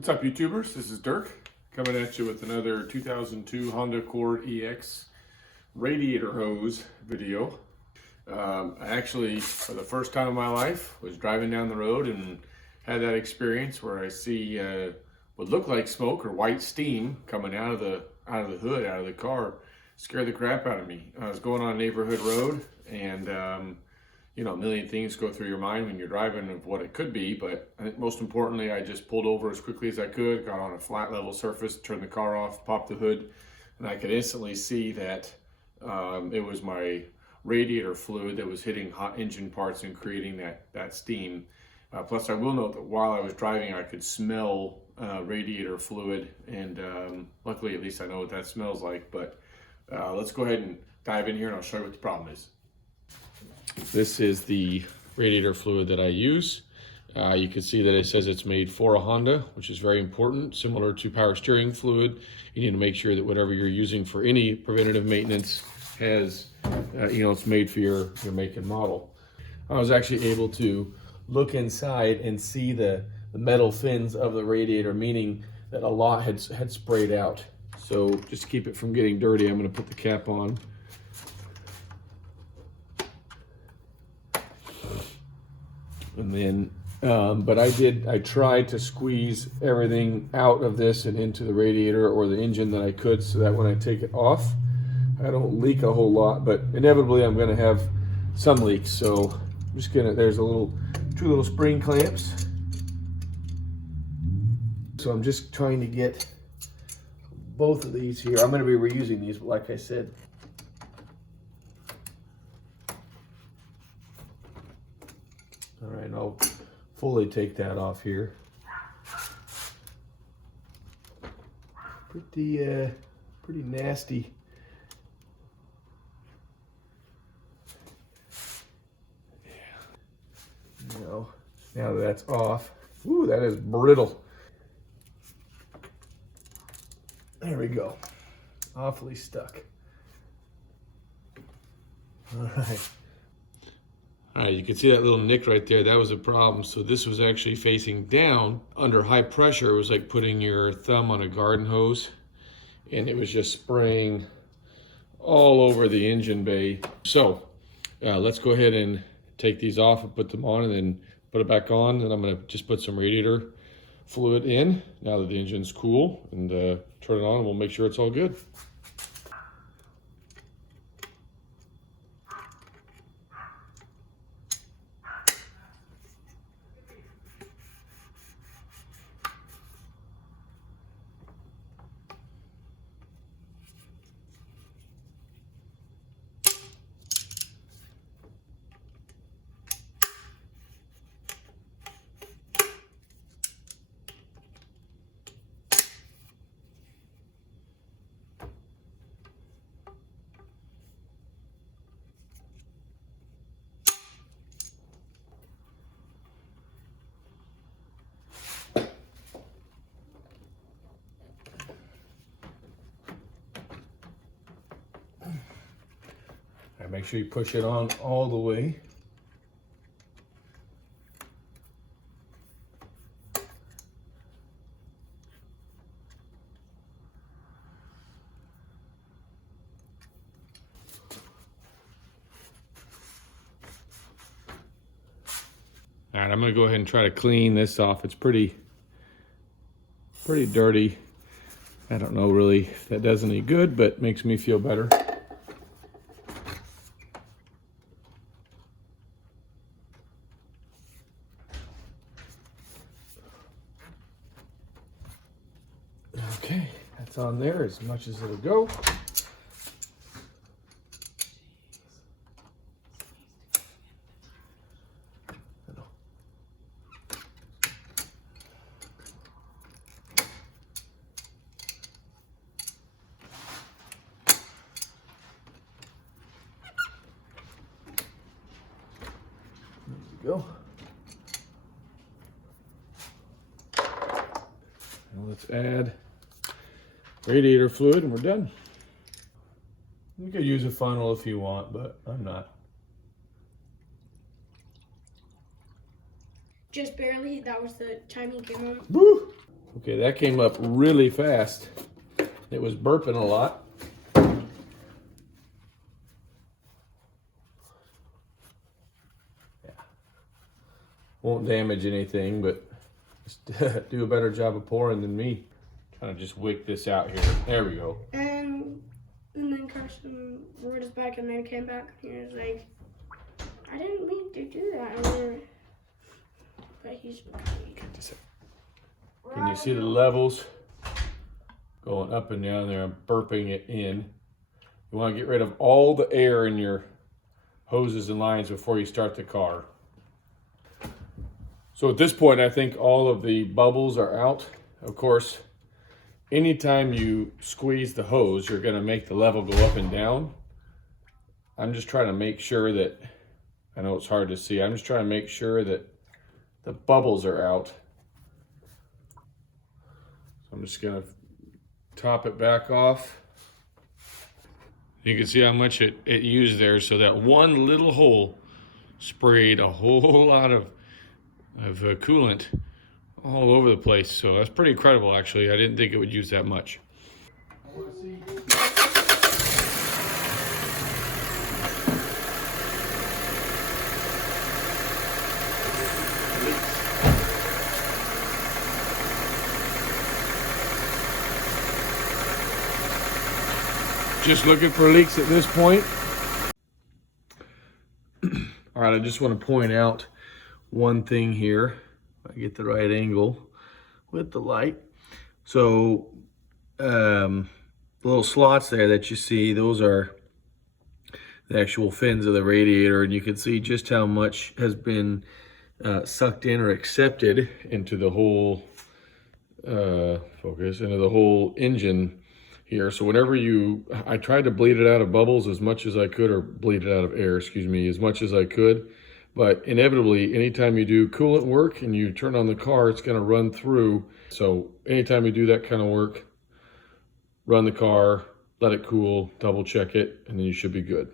What's up, YouTubers? This is Dirk coming at you with another 2002 Honda Accord EX radiator hose video. I actually, for the first time in my life, was driving down the road and had that experience where I see what looked like smoke or white steam coming out of the hood, out of the car. Scared the crap out of me. I was going on a neighborhood road, and you know, a million things go through your mind when you're driving of what it could be, but I think most importantly, I just pulled over as quickly as I could, got on a flat level surface, turned the car off, popped the hood, and I could instantly see that it was my radiator fluid that was hitting hot engine parts and creating that steam. Plus, I will note that while I was driving, I could smell radiator fluid, and luckily, at least I know what that smells like. But let's go ahead and dive in here, and I'll show you what the problem is. This is the radiator fluid that I use. You can see that it says it's made for a Honda, which is very important. Similar to power steering fluid, you need to make sure that whatever you're using for any preventative maintenance has, it's made for your make and model. I was actually able to look inside and see the metal fins of the radiator, meaning that a lot had sprayed out. So just to keep it from getting dirty, I'm going to put the cap on. And then, but I tried to squeeze everything out of this and into the radiator or the engine that I could, so that when I take it off, I don't leak a whole lot, but inevitably I'm gonna have some leaks. So I'm just gonna, there's two little spring clamps. So I'm just trying to get both of these here. I'm gonna be reusing these, but like I said, all right, I'll fully take that off here. Pretty nasty. Yeah. Now that that's off. Ooh, that is brittle. There we go. Awfully stuck. All right. All right, you can see that little nick right there. That was a problem. So this was actually facing down under high pressure. It was like putting your thumb on a garden hose, and it was just spraying all over the engine bay. So let's go ahead and take these off and put them on, and then put it back on. And I'm gonna just put some radiator fluid in now that the engine's cool, and turn it on, and we'll make sure it's all good. Make sure you push it on all the way. All right, I'm gonna go ahead and try to clean this off. It's pretty dirty. I don't know really if that does any good, but makes me feel better. Okay, that's on there as much as it'll go. There we go. Now let's add radiator fluid and we're done. You could use a funnel if you want, but I'm not. Just barely. That was the time he came on. Woo! Okay, that came up really fast. It was burping a lot. Yeah. Won't damage anything, but do a better job of pouring than me. Trying to just wick this out here. There we go. And then Carson rode his bike and then came back and he was like, I didn't mean to do that. But he's Can you see the levels going up and down there? I'm burping it in. You want to get rid of all the air in your hoses and lines before you start the car. So at this point, I think all of the bubbles are out. Of course, anytime you squeeze the hose, you're going to make the level go up and down. I'm just trying to make sure that, I know it's hard to see, I'm just trying to make sure that the bubbles are out. So I'm just going to top it back off. You can see how much it used there. So that one little hole sprayed a whole lot of coolant all over the place. So that's pretty incredible, actually. I didn't think it would use that much. Just looking for leaks at this point. All right, I just want to point out one thing here. If I get the right angle with the light. So the little slots there that you see, those are the actual fins of the radiator, and you can see just how much has been sucked in or accepted into the whole into the whole engine here. So whenever I tried to bleed it out of bubbles as much as I could, or bleed it out of air, excuse me, as much as I could. But inevitably, anytime you do coolant work and you turn on the car, it's going to run through. So anytime you do that kind of work, run the car, let it cool, double check it, and then you should be good.